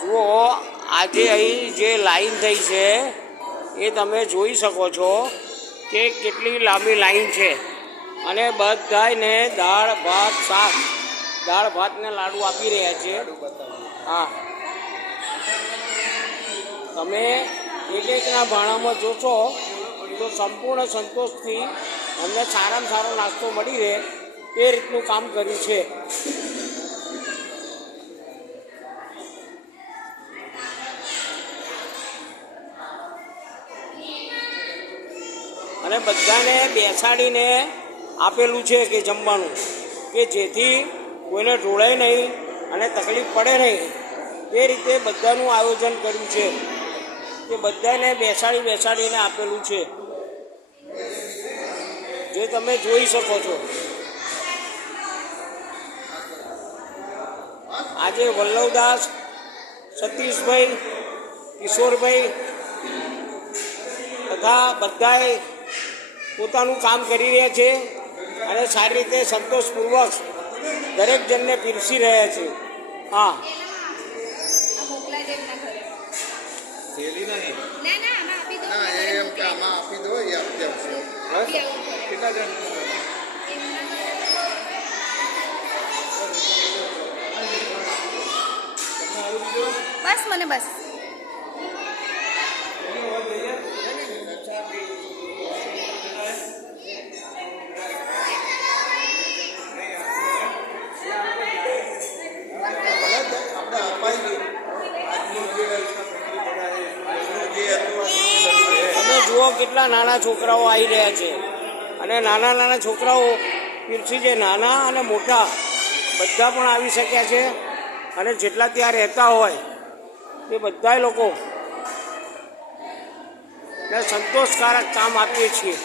જુઓ, આજે અહીં જે લાઈન થઈ છે એ તમે જોઈ શકો છો કે કેટલી લાંબી લાઈન છે અને બધાને દાળ ભાત શાક, દાળ ભાત ને લાડુ આપી રહ્યા છે. હા, તમે એક એકના ભાણામાં જોશો તો સંપૂર્ણ સંતોષથી અમને સારામાં સારો નાસ્તો મળી રહે એ રીતનું કામ કર્યું છે. અને બધાને બેસાડીને આપેલું છે કે જમવાનું, કે જેથી કોઈને ઢોળાય નહીં અને તકલીફ પડે નહીં એ રીતે બધાનું આયોજન કર્યું છે કે બધાને બેસાડીને આપેલું છે, જે તમે જોઈ શકો છો. આજે વલ્લભદાસ, સતીશભાઈ, કિશોરભાઈ તથા બધાએ પોતાનું કામ કરી રહ્યા છે અને સારી રીતે સંતોષપૂર્વક દરેક જણને પીરસી રહ્યા છે. હા, બસ મને બસ તમે જુઓ કેટલા નાના છોકરાઓ આવી રહ્યા છે અને નાના છોકરાઓ પીરસી છે. નાના અને મોટા બધા પણ આવી શક્યા છે અને જેટલા ત્યાં રહેતા હોય એ બધા લોકો ને સંતોષકારક કામ આપીએ છીએ.